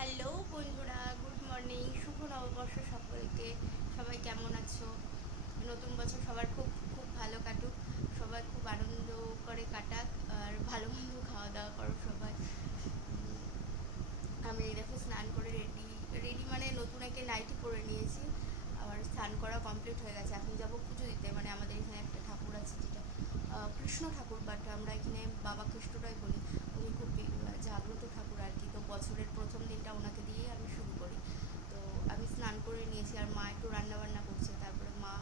Hello বন্ধুরা, good morning, শুভ নববর্ষ সকলকে। সবাই কেমন আছো? নতুন বছর সবার খুব খুব ভালো কাটুক, সবাই খুব আনন্দ করে কাটাক, আর ভালো মন্দ খাওয়া দাওয়া করো সবাই। আমি দেখো স্নান করে রেডি রেডি মানে নতুন একে নাইটি পরে নিয়েছি, আবার স্নান করা কমপ্লিট হয়ে গেছে। এখন যাব পুজো দিতে মানে আমাদের এখানে একটা ঠাকুর আছে যেটা কৃষ্ণ ঠাকুর বাট আমরা এখানে বাবা কৃষ্ণটাই বলি উনি খুব বি- জাগ্রত ঠাকুর আর কি তো বছরের প্রথম দিনটা ওনাকে দিয়েই আমি শুরু করি। তো আমি স্নান করে নিয়েছি আর মা একটু রান্নাবান্না করছে, তারপরে মা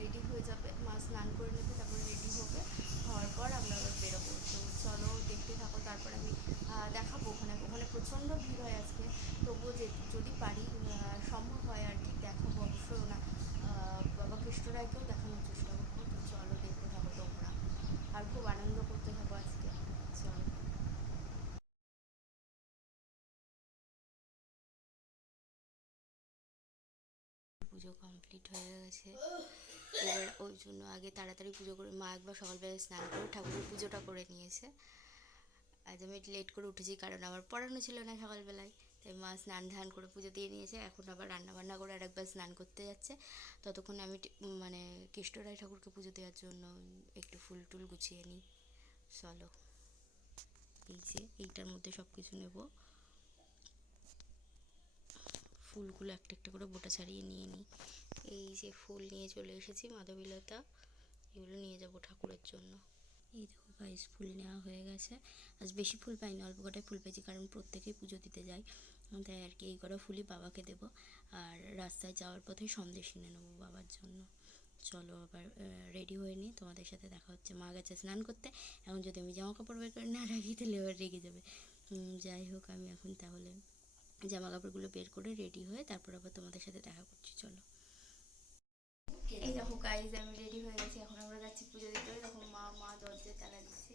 রেডি হয়ে যাবে। মা স্নান করে নেবে তারপরে রেডি হবে হওয়ার পর আমরা আবার বেরোবো তো চলো দেখতে থাকো তারপর আমি আহ, দেখাবো ওখানে ওখানে প্রচণ্ড ভিড় হয় আজকে তবুও যে যদি পারি আহ, সম্ভব হয় আর কি দেখাবো অবশ্যই না বাবা কৃষ্ণরায়কেও দেখানোর চেষ্টা করব তো চলো দেখতে থাকো তোমরা আর খুব আনন্দ করতে থাকো আজকে চলো পুজো কমপ্লিট হয়ে গেছে। এবার ওই জন্য আগে তাড়াতাড়ি পুজো করে, মা একবার সকালবেলা স্নান করে ঠাকুরের পুজোটা করে নিয়েছে। আজ আমি লেট করে উঠেছি কারণ আমার পড়ানো ছিল না সকালবেলায়। তাই মা স্নান ধান করে পুজো দিয়ে নিয়েছে। এখন আবার রান্না বান্না করে আর একবার স্নান করতে যাচ্ছে। ততক্ষণ আমি মানে কৃষ্ণরায় ঠাকুরকে পুজো দেওয়ার জন্য একটু ফুল টুল গুছিয়ে নিই। চলো, এই যে এইটার মধ্যে সব কিছু নেব। ফুলগুলো একটা একটা করে বোটা ছাড়িয়ে নিয়ে নিই। এই যে ফুল নিয়ে চলে এসেছি মাধবীলতা, এগুলো নিয়ে যাব ঠাকুরের জন্য। এই দেখো গাইস ফুল নেওয়া হয়ে গেছে। আজ বেশি ফুল পাইনি, অল্প কটাই ফুল পেয়েছি, কারণ প্রত্যেকেই পুজো দিতে যাই। তাই আর কি, এই কটা ফুলই বাবাকে দেবো। আর রাস্তায় যাওয়ার পথে সন্দেশ কিনে নেব বাবার জন্য। চলো আবার রেডি হয়ে নিই। তোমাদের সাথে দেখা হচ্ছে মা গেছে স্নান করতে। এখন যদি আমি জামা কাপড় বের করে না রাখি, তাহলে এবার রেগে যাবে। যাই হোক, আমি এখন তাহলে জামা কাপড়গুলো বের করে রেডি হয়ে তারপর আবার তোমাদের সাথে দেখা করছি চলো। এই দেখো গাইজ আমি রেডি হয়ে গেছি এখন আমরা যাচ্ছি পুজো দিতে। দেখো মা মা দরজায় তালা দিচ্ছে।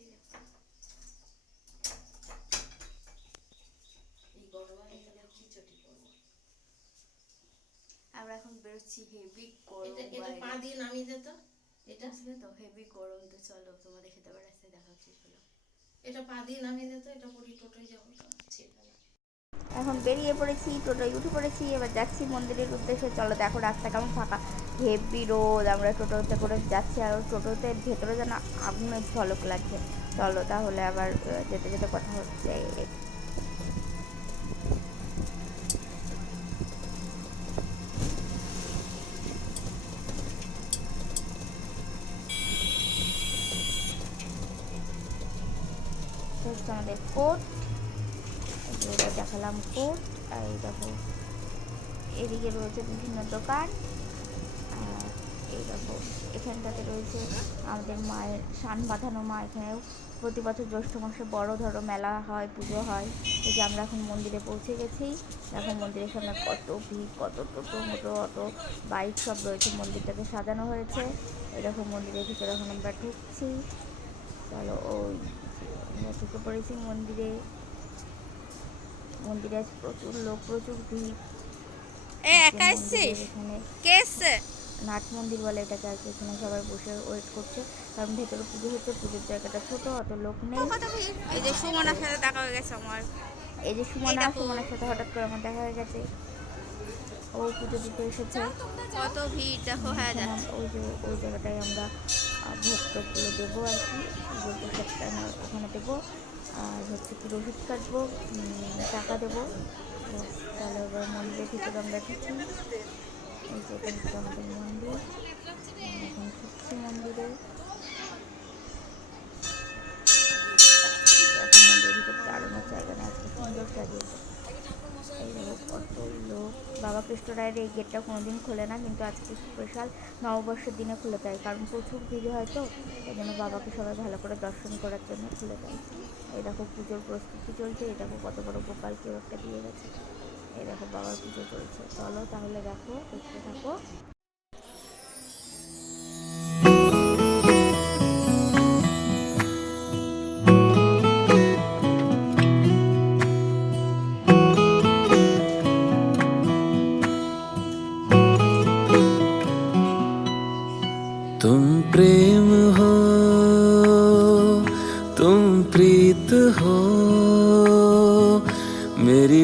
আমরা এখন বেরোচ্ছি হেভি গরম এটা পা দিয়ে নামিয়ে দে তো। এটা? তো? হেভি গরম তো চলো তোমাদের সাথে আবার রাস্তায় দেখা হচ্ছে চলো। এটা পা দিয়ে নামিয়ে দে তো এটা পরি টোটোয় যাব। ছেড়ে না। এখন বেরিয়ে পড়েছি, টোটোয় উঠে পড়েছি, এবার যাচ্ছি মন্দিরের উদ্দেশ্যে। চলো দেখো রাস্তা কেমন ফাঁকা। হেভি রোদ আমরা টোটোতে করে যাচ্ছি আর টোটোতে ভেতরে যেন আগুনের ঝলক লাগছে। চলো তাহলে আবার যেতে যেতে কথা হচ্ছে। আমাদের কোট এই এটা দেখালাম কোট আর এই দেখো, এদিকে রয়েছে বিভিন্ন দোকান এই দেখো, এখানটাতে রয়েছে আমাদের মায়ের শান বাঁধানো মা, এখানেও প্রতি বছর জ্যৈষ্ঠ মাসে বড় ধরো মেলা হয়, পুজো হয়, এই যে আমরা এখন মন্দিরে পৌঁছে গেছি এখন মন্দিরের সামনে কত ভিড়, কত টোটো, মোটো, অটো, বাইক সব রয়েছে, মন্দিরটাকে সাজানো হয়েছে এরকম মন্দিরের ভিতরে এখন আমরা ঢুকছি, চলো ওই ঢুকে পড়েছি মন্দিরে মন্দিরে আছে প্রচুর লোক প্রচুর ভিড়। এ একা এসছিস? এখানে। কে এসছে? নাট মন্দির বলে এটাকে আর কি এখানে সবাই বসে ওয়েট করছে। কারণ ভেতরে পুজো হচ্ছে পুজোর জায়গাটা ছোট অত লোক নেই। এই যে সুমনার সাথে দেখা হয়ে গেছে আমার। এই যে সুমনা সুমনার সাথে হঠাৎ করে আমার দেখা হয়ে গেছে। ও পুজো দিতে এসেছে। কত ভিড় দেখো হ্যাঁ ওই যে ওই জায়গাটায় আমরা ভোক্তগুলো দেবো আর কি ভোগ প্রসাদটা ওখানে দেবো আর হচ্ছে কি রোহিত কাটবো টাকা দেবো তাহলে এবার মন্দিরের ভিতরে আমরা ঢুকি এই যে আমাদের মন্দির বাবা এই গেটটা কোনোদিন খোলে না, কিন্তু আজকে স্পেশাল নববর্ষের দিনে খুলে দেয়। কারণ প্রচুর ভিড় হয় তো এই জন্য বাবাকে সবাই ভালো করে দর্শন করার জন্য খুলে দেয়। এই দেখো পুজোর প্রস্তুতি চলছে, এই দেখো কত বড় গোপাল কেউ একটা দিয়ে গেছে। এই দেখো বাবার পুজো চলছে। চলো তাহলে দেখো, দেখতে থাকো।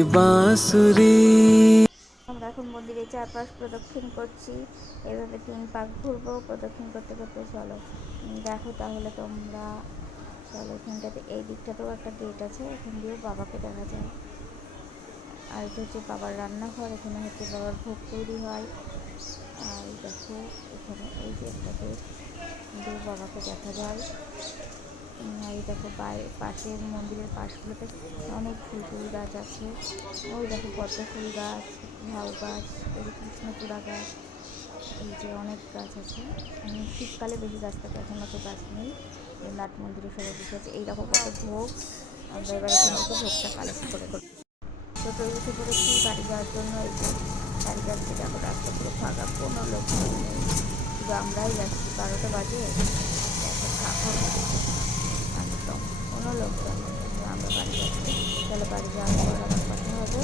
বাঁশুরি। আমরা এখন মন্দিরের চারপাশ প্রদক্ষিণ করছি। এভাবে তিন পাক ঘুরবো, প্রদক্ষিণ করতে করতে চলো। দেখো তাহলে তোমরা। চলো এখানটাতে, এই দিকটাতেও একটা গেট আছে, এখান দিয়েও বাবাকে দেখা যায়। আর এটা হচ্ছে বাবার রান্নাঘর, এখানে হচ্ছে বাবার ভোগ তৈরি হয়। আর দেখো এখানে এই যে দিয়ে বাবাকে দেখা যায়। এই দেখো পাশের মন্দিরের পাশগুলোতে অনেক ফুল ফুল গাছ আছে। ওই দেখো পদ্ম ফুল গাছ, ঝাউ গাছ কৃষ্ণচূড়া গাছ, এই যে অনেক গাছ আছে। শীতকালে বেশি গাছ থাকে এখন অত গাছ নেই। নাট মন্দিরে সবাই বসে আছে। এই এইরকম কত ভোগ। আমরা এবার থেকে ভোগটা কালেক্ট করে করি টোটো উঠে পড়েছি বাড়ি যাওয়ার জন্য। এই যে বাড়ি যাচ্ছি দেখো রাস্তা পুরো ফাঁকা, কোনো লোক নেই। শুধু আমরাই যাচ্ছি। বারোটা বাজে। ফাঁকা কোনো লোকজন আমরা বাড়ি যাচ্ছি। তাহলে বাড়ি যাওয়ার পর আবার কথা হবে।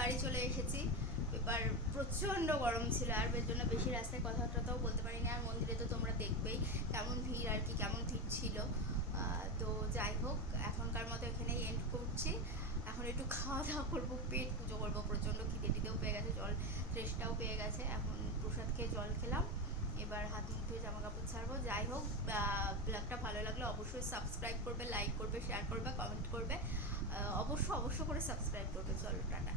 বাড়ি চলে এসেছি। এবার প্রচণ্ড গরম ছিল, আর এর জন্য বেশি রাস্তায় কথাটাও বলতে পারি না আর মন্দিরে তো তোমরা দেখবেই কেমন ভিড় আর কি, কেমন ভিড় ছিল। তো যাই হোক, এখনকার মতো এখানেই এন্ড করছি। এখন একটু খাওয়া দাওয়া করব, পেট পুজো করব। প্রচণ্ড খিদে টিদেও পেয়ে গেছে, জল ফ্রেশটাও পেয়ে গেছে। এখন প্রসাদ খেয়ে জল খেলাম। এবার হাত মুখ ধুয়ে জামা কাপড় ছাড়বো। যাই হোক ব্লগটা ভালো লাগলে অবশ্যই সাবস্ক্রাইব করবে লাইক করবে শেয়ার করবে কমেন্ট করবে। অবশ্য অবশ্য করে সাবস্ক্রাইব করবে। চলো, টাটা।